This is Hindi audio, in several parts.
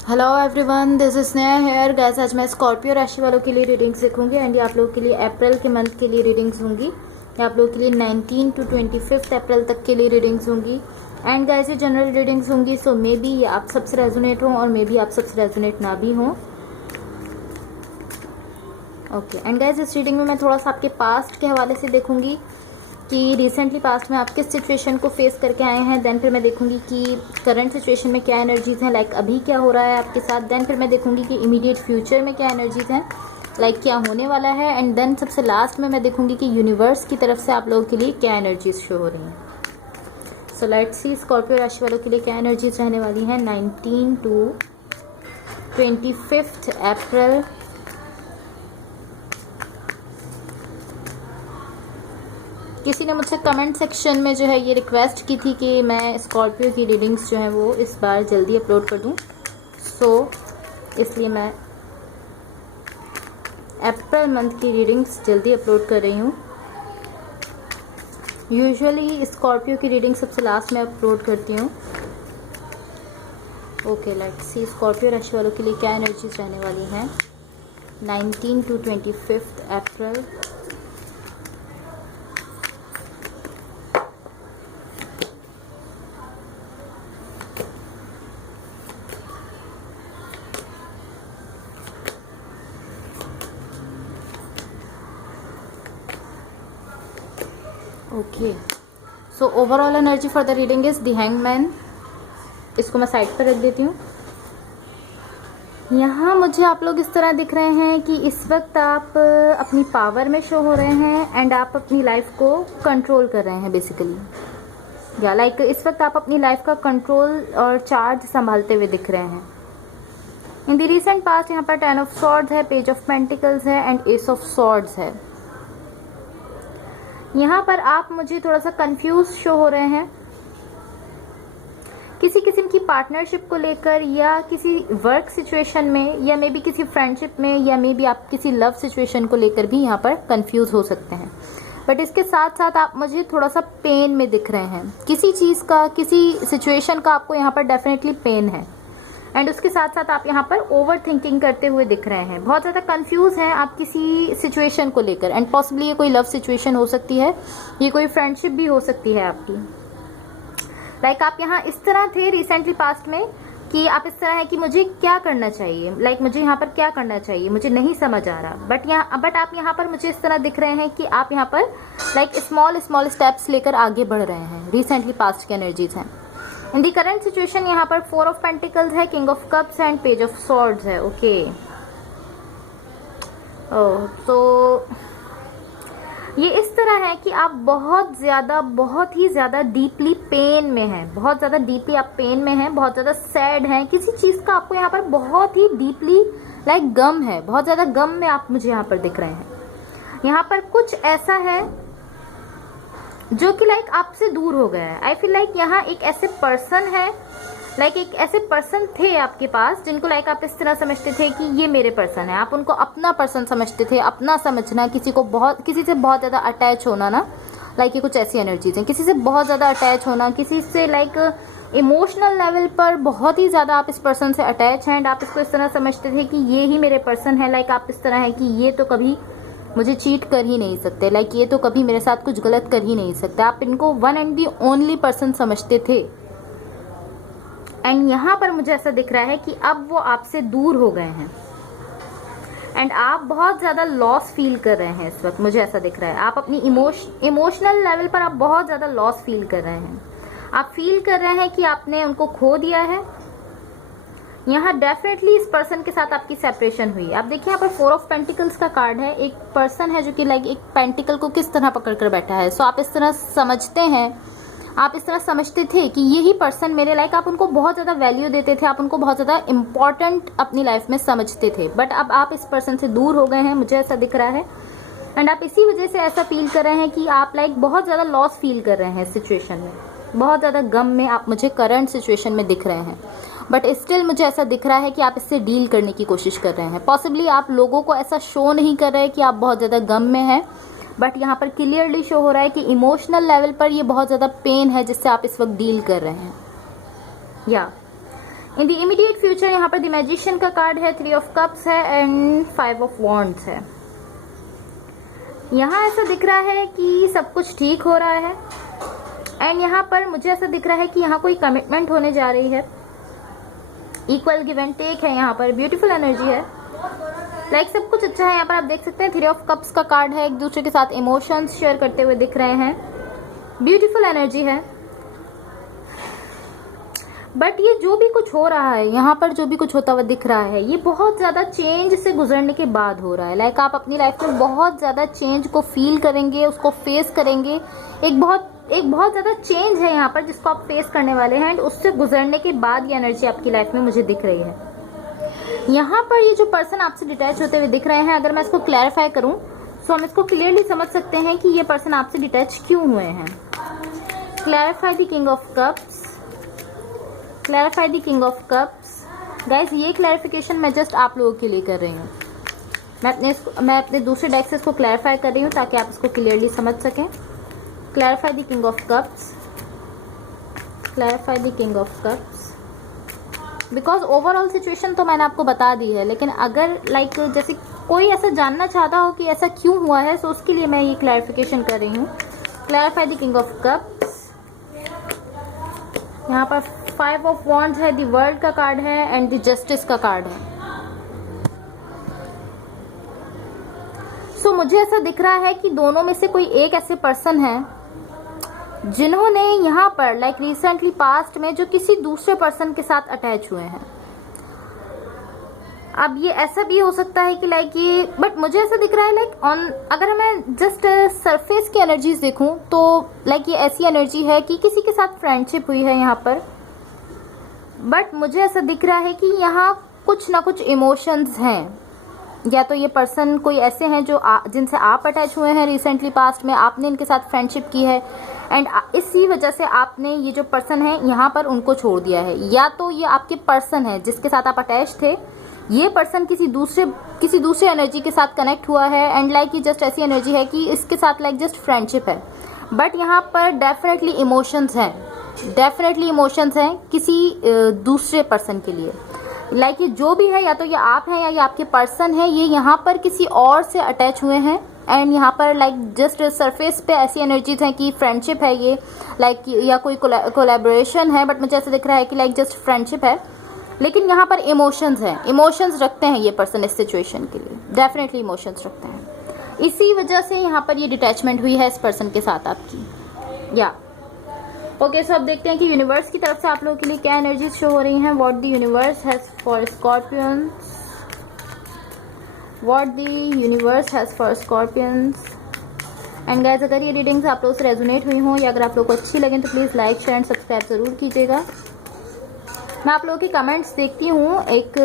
Hello everyone, this is Sneha here. Guys आज मैं स्कॉर्पियो राशि वालों के लिए रीडिंग्स देखूंगी एंड ये आप लोगों के लिए अप्रैल के मंथ के लिए रीडिंग्स होंगी। ये आप लोगों के लिए 19 to 25 अप्रैल तक के लिए रीडिंग्स होंगी। एंड गैस ये जनरल रीडिंग्स होंगी, सो मे बी ये आप सबसे रेजोनेट हों और मे बी आप सबसे रेजोनेट ना भी हों। ओके, एंड गैस इस रीडिंग में मैं थोड़ा सा आपके पास्ट के हवाले से देखूंगी कि रिसेंटली पास्ट में आप किस सिचुएशन को फेस करके आए हैं। देन फिर मैं देखूंगी कि करंट सिचुएशन में क्या एनर्जीज हैं, लाइक अभी क्या हो रहा है आपके साथ। देन फिर मैं देखूंगी कि इमीडिएट फ्यूचर में क्या एनर्जीज हैं, लाइक क्या होने वाला है। एंड देन सबसे लास्ट में मैं देखूंगी कि यूनिवर्स की तरफ से आप लोगों के लिए क्या एनर्जीज शो हो रही हैं। सो लेट्स सी स्कॉर्पियो राशि वालों के लिए क्या एनर्जीज रहने वाली हैं 19 to 25 अप्रैल। किसी ने मुझसे कमेंट सेक्शन में जो है ये रिक्वेस्ट की थी कि मैं स्कॉर्पियो की रीडिंग्स जो हैं वो इस बार जल्दी अपलोड कर दूं, सो इसलिए मैं अप्रैल मंथ की रीडिंग्स जल्दी अपलोड कर रही हूँ। यूजुअली स्कॉर्पियो की रीडिंग सबसे लास्ट में अपलोड करती हूँ। ओके, लेट्स सी स्कॉर्पियो राशि वालों के लिए क्या एनर्जीज रहने वाली हैं 19 to 25 April. Okay, so overall energy for the reading is the hangman. इसको मैं साइड पर रख देती हूँ। यहाँ मुझे आप लोग इस तरह दिख रहे हैं कि इस वक्त आप अपनी पावर में शो हो रहे हैं एंड आप अपनी लाइफ को कंट्रोल कर रहे हैं बेसिकली। या लाइक इस वक्त आप अपनी लाइफ का कंट्रोल और चार्ज संभालते हुए दिख रहे हैं। इन द रीसेंट पास्ट यहाँ पर 10 ऑफ सॉर्ड्स है, पेज ऑफ पेंटिकल्स है एंड एस ऑफ सॉर्ड्स है। यहाँ पर आप मुझे थोड़ा सा कंफ्यूज शो हो रहे हैं किसी किस्म की पार्टनरशिप को लेकर, या किसी वर्क सिचुएशन में, या मे बी किसी फ्रेंडशिप में, या मे बी आप किसी लव सिचुएशन को लेकर भी यहाँ पर कंफ्यूज हो सकते हैं। बट इसके साथ साथ आप मुझे थोड़ा सा पेन में दिख रहे हैं। किसी चीज़ का, किसी सिचुएशन का आपको यहाँ पर डेफिनेटली पेन है। एंड उसके साथ साथ आप यहाँ पर ओवर थिंकिंग करते हुए दिख रहे हैं। बहुत ज़्यादा कंफ्यूज हैं आप किसी सिचुएशन को लेकर। एंड पॉसिबली ये कोई लव सिचुएशन हो सकती है, ये कोई फ्रेंडशिप भी हो सकती है आपकी। लाइक आप यहाँ इस तरह थे रिसेंटली पास्ट में कि आप इस तरह है कि मुझे क्या करना चाहिए, लाइक मुझे यहाँ पर क्या करना चाहिए, मुझे नहीं समझ आ रहा। बट आप यहाँ पर मुझे इस तरह दिख रहे हैं कि आप यहाँ पर लाइक स्मॉल स्टेप्स लेकर आगे बढ़ रहे हैं। रिसेंटली पास्ट की एनर्जीज हैं। इन दी करंट सिचुएशन यहाँ पर 4 ऑफ पेंटिकल्स है, king of cups and page of swords है। ओके, तो ये इस तरह है कि आप बहुत ही ज्यादा डीपली पेन में हैं। बहुत ज्यादा डीपली आप पेन में हैं, बहुत ज्यादा सैड हैं। किसी चीज का आपको यहाँ पर बहुत ही डीपली लाइक गम है। बहुत ज्यादा गम में आप मुझे यहाँ पर दिख रहे हैं। यहाँ पर कुछ ऐसा है जो कि लाइक आपसे दूर हो गया है। आई फील लाइक यहाँ एक ऐसे पर्सन है, लाइक एक ऐसे पर्सन थे आपके पास जिनको लाइक आप इस तरह समझते थे कि ये मेरे पर्सन है। आप उनको अपना पर्सन समझते थे। अपना समझना, किसी से बहुत ज्यादा अटैच होना ना, लाइक ये कुछ ऐसी एनर्जीज हैं। किसी से बहुत ज्यादा अटैच होना, किसी से लाइक इमोशनल लेवल पर बहुत ही ज्यादा आप इस पर्सन से अटैच हैं एंड आप इसको इस तरह समझते थे कि ये ही मेरे पर्सन है। लाइक आप इस तरह है कि ये तो कभी मुझे चीट कर ही नहीं सकते, लाइक ये तो कभी मेरे साथ कुछ गलत कर ही नहीं सकते। आप इनको one and the only person समझते थे। एंड यहाँ पर मुझे ऐसा दिख रहा है कि अब वो आपसे दूर हो गए हैं एंड आप बहुत ज्यादा लॉस फील कर रहे हैं इस वक्त। मुझे ऐसा दिख रहा है आप अपनी इमोशनल लेवल पर आप बहुत ज्यादा लॉस फील कर रहे हैं। आप फील कर रहे हैं कि आपने उनको खो दिया है। यहाँ डेफिनेटली इस पर्सन के साथ आपकी सेपरेशन हुई। आप देखिए यहाँ पर 4 ऑफ पेंटिकल्स का कार्ड है। एक पर्सन है जो कि लाइक एक पेंटिकल को किस तरह पकड़ कर बैठा है। सो आप इस तरह समझते हैं, आप इस तरह समझते थे कि यही पर्सन मेरे, लाइक आप उनको बहुत ज़्यादा वैल्यू देते थे, आप उनको बहुत ज़्यादा इंपॉर्टेंट अपनी लाइफ में समझते थे। बट अब आप इस पर्सन से दूर हो गए हैं, मुझे ऐसा दिख रहा है। एंड आप इसी वजह से ऐसा फील कर रहे हैं कि आप लाइक बहुत ज़्यादा लॉस फील कर रहे हैं इस सिचुएशन में। बहुत ज़्यादा गम में आप मुझे करंट सिचुएशन में दिख रहे हैं। बट स्टिल मुझे ऐसा दिख रहा है कि आप इससे डील करने की कोशिश कर रहे हैं। पॉसिबली आप लोगों को ऐसा शो नहीं कर रहे कि आप बहुत ज़्यादा गम में हैं, बट यहाँ पर क्लियरली शो हो रहा है कि इमोशनल लेवल पर ये बहुत ज़्यादा पेन है जिससे आप इस वक्त डील कर रहे हैं। या इन द इमीडिएट फ्यूचर यहाँ पर द मैजिशियन का कार्ड है, 3 ऑफ कप्स है एंड 5 ऑफ वॉन्ड्स है। यहाँ ऐसा दिख रहा है कि सब कुछ ठीक हो रहा है एंड यहाँ पर मुझे ऐसा दिख रहा है कि यहाँ कोई कमिटमेंट होने जा रही है, इक्वल गिव एंड टेक है, यहाँ पर ब्यूटीफुल एनर्जी है, लाइक सब कुछ अच्छा है। यहाँ पर आप देख सकते हैं 3 ऑफ कप्स का कार्ड है, एक दूसरे के साथ इमोशंस शेयर करते हुए दिख रहे हैं, ब्यूटीफुल एनर्जी है। बट ये जो भी कुछ हो रहा है यहाँ पर, जो भी कुछ होता हुआ दिख रहा है, ये बहुत ज़्यादा चेंज से गुजरने के बाद हो रहा है। लाइक आप अपनी लाइफ में बहुत ज़्यादा चेंज को फील करेंगे, उसको फेस करेंगे। एक बहुत ज़्यादा चेंज है यहाँ पर जिसको आप फेस करने वाले हैं एंड उससे गुजरने के बाद ये एनर्जी आपकी लाइफ में मुझे दिख रही है। यहाँ पर ये जो पर्सन आपसे डिटैच होते हुए दिख रहे हैं, अगर मैं इसको क्लैरिफाई करूँ तो हम इसको क्लियरली समझ सकते हैं कि ये पर्सन आपसे डिटैच क्यों हुए हैं। Clarify the king of cups, clarify the king of cups. Guys ये क्लैरिफिकेशन मैं जस्ट आप लोगों के लिए कर रही हूँ। मैं अपने दूसरे डेक से इसको क्लैरिफाई कर रही हूँ ताकि आप इसको क्लियरली समझ सकें। Clarify the king of cups, clarify the king of cups. Because overall situation तो मैंने आपको बता दी है, लेकिन अगर लाइक जैसे कोई ऐसा जानना चाहता हो कि ऐसा क्यों हुआ है, तो उसके लिए मैं ये क्लैरिफिकेशन कर रही हूँ। Clarify the king of cups. यहाँ पर 5 ऑफ वॉन्ड्स है, द वर्ल्ड का कार्ड है एंड द जस्टिस का कार्ड है। सो मुझे ऐसा दिख रहा है कि दोनों में से कोई एक ऐसे पर्सन है जिन्होंने यहाँ पर लाइक रिसेंटली पास्ट में जो किसी दूसरे पर्सन के साथ अटैच हुए हैं। अब ये ऐसा भी हो सकता है कि लाइक ये, बट मुझे ऐसा दिख रहा है लाइक ऑन, अगर मैं जस्ट सरफेस की एनर्जीज देखूं तो लाइक ये ऐसी एनर्जी है कि किसी के साथ फ्रेंडशिप हुई है यहाँ पर। बट मुझे ऐसा दिख रहा है कि यहाँ कुछ ना कुछ इमोशंस हैं, या तो ये पर्सन कोई ऐसे हैं जो जिनसे आप अटैच हुए हैं रिसेंटली पास्ट में, आपने इनके साथ फ्रेंडशिप की है एंड इसी वजह से आपने ये जो पर्सन है यहाँ पर उनको छोड़ दिया है। या तो ये आपके पर्सन है जिसके साथ आप अटैच थे, ये पर्सन किसी दूसरे एनर्जी के साथ कनेक्ट हुआ है एंड लाइक ये जस्ट ऐसी एनर्जी है कि इसके साथ लाइक जस्ट फ्रेंडशिप है। बट यहाँ पर डेफिनेटली इमोशंस हैं, डेफिनेटली इमोशंस हैं किसी दूसरे पर्सन के लिए। लाइक ये जो भी है, या तो ये आप हैं या ये आपके पर्सन है, ये यहाँ पर किसी और से अटैच हुए हैं एंड यहाँ पर लाइक जस्ट सरफेस पे ऐसी एनर्जीज हैं कि फ्रेंडशिप है ये, लाइक या कोई कोलैबोरेशन है। बट मुझे ऐसा दिख रहा है कि लाइक जस्ट फ्रेंडशिप है, लेकिन यहाँ पर इमोशंस हैं, इमोशंस रखते हैं ये पर्सन इस सिचुएशन के लिए, डेफिनेटली इमोशंस रखते हैं। इसी वजह से यहाँ पर ये डिटैचमेंट हुई है इस पर्सन के साथ आपकी। या ओके, सो अब देखते हैं कि यूनिवर्स की तरफ से आप लोगों के लिए क्या एनर्जीज शो हो रही हैं। What the universe has for Scorpions, what the universe has for Scorpions. And guys अगर ये रीडिंग्स आप लोगों से रेजोनेट हुई हों या अगर आप लोगों को अच्छी लगें तो please like share and subscribe ज़रूर कीजिएगा। मैं आप लोगों के कमेंट्स देखती हूँ। एक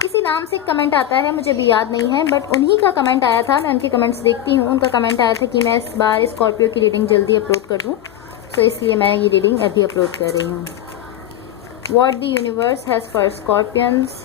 किसी नाम से एक कमेंट आता है, मुझे भी याद नहीं है, बट उन्हीं का कमेंट आया था। मैं उनके कमेंट्स देखती हूँ। उनका कमेंट आया था कि मैं इस बार स्कॉर्पियो की रीडिंग जल्दी अपलोड कर दूँ, तो इसलिए मैं ये रीडिंग अभी अपलोड कर रही हूँ। What the universe has for scorpions.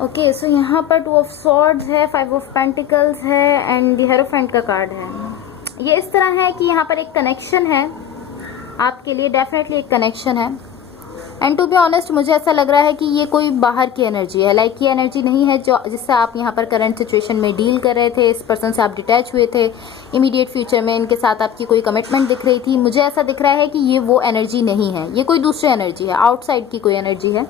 Okay, so यहाँ पर 2 ऑफ सॉर्ड्स है, 5 ऑफ पेंटिकल्स है एंड द हेरोफेंट का कार्ड है। ये इस तरह है कि यहाँ पर एक कनेक्शन है आपके लिए, डेफिनेटली एक कनेक्शन है। एंड टू बी ऑनेस्ट मुझे ऐसा लग रहा है कि ये कोई बाहर की एनर्जी है, लाइक ये एनर्जी नहीं है जो जिससे आप यहाँ पर करंट सिचुएशन में डील कर रहे थे, इस पर्सन से आप डिटैच हुए थे, इमीडिएट फ्यूचर में इनके साथ आपकी कोई कमिटमेंट दिख रही थी। मुझे ऐसा दिख रहा है कि ये वो एनर्जी नहीं है, ये कोई दूसरी एनर्जी है, आउटसाइड की कोई एनर्जी है।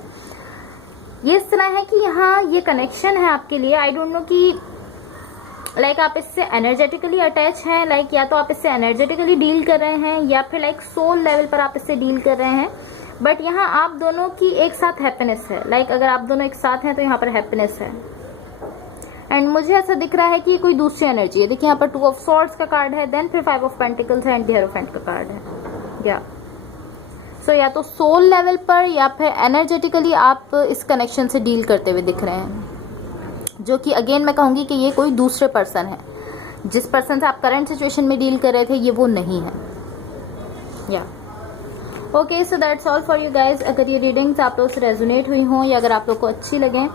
ये इस तरह है कि यहाँ ये कनेक्शन है आपके लिए। आई डोंट नो कि लाइक आप इससे एनर्जेटिकली अटैच हैं, लाइक या तो आप इससे एनर्जेटिकली डील कर रहे हैं या फिर लाइक सोल लेवल पर आप इससे डील कर रहे हैं। बट यहाँ आप दोनों की एक साथ हैप्पीनेस है, लाइक अगर आप दोनों एक साथ हैं तो यहाँ पर हैप्पीनेस है। एंड मुझे ऐसा दिख रहा है कि ये कोई दूसरी एनर्जी है। देखिए यहाँ पर 2 ऑफ सॉर्ड्स का कार्ड है, देन फिर 5 ऑफ पेंटिकल्स है एंड द हेरोफेंट का कार्ड है। या सो या तो सोल लेवल पर या फिर एनर्जेटिकली आप इस कनेक्शन से डील करते हुए दिख रहे हैं, जो कि अगेन मैं कहूँगी कि ये कोई दूसरे पर्सन है। जिस पर्सन से आप करंट सिचुएशन में डील कर रहे थे ये वो नहीं है। या okay, so that's all for you guys. अगर ये रीडिंग्स आप लोग से रेजोनेट हुई हों या अगर आप लोग को अच्छी लगें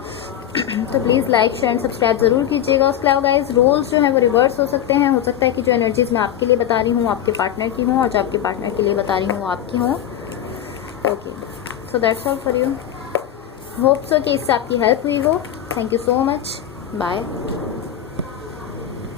तो please like share and subscribe ज़रूर कीजिएगा। उसके अलावा गाइज रोल्स जो है वो रिवर्स हो सकते हैं। हो सकता है कि जो एनर्जीज मैं आपके लिए बता रही हूँ आपके पार्टनर की हूँ, और जो आपके पार्टनर के लिए बता रही हूँ वो आपकी हूँ। Okay, so that's all for you. Hope so कि इससे आपकी हेल्प हुई हो। Thank you so much. Bye.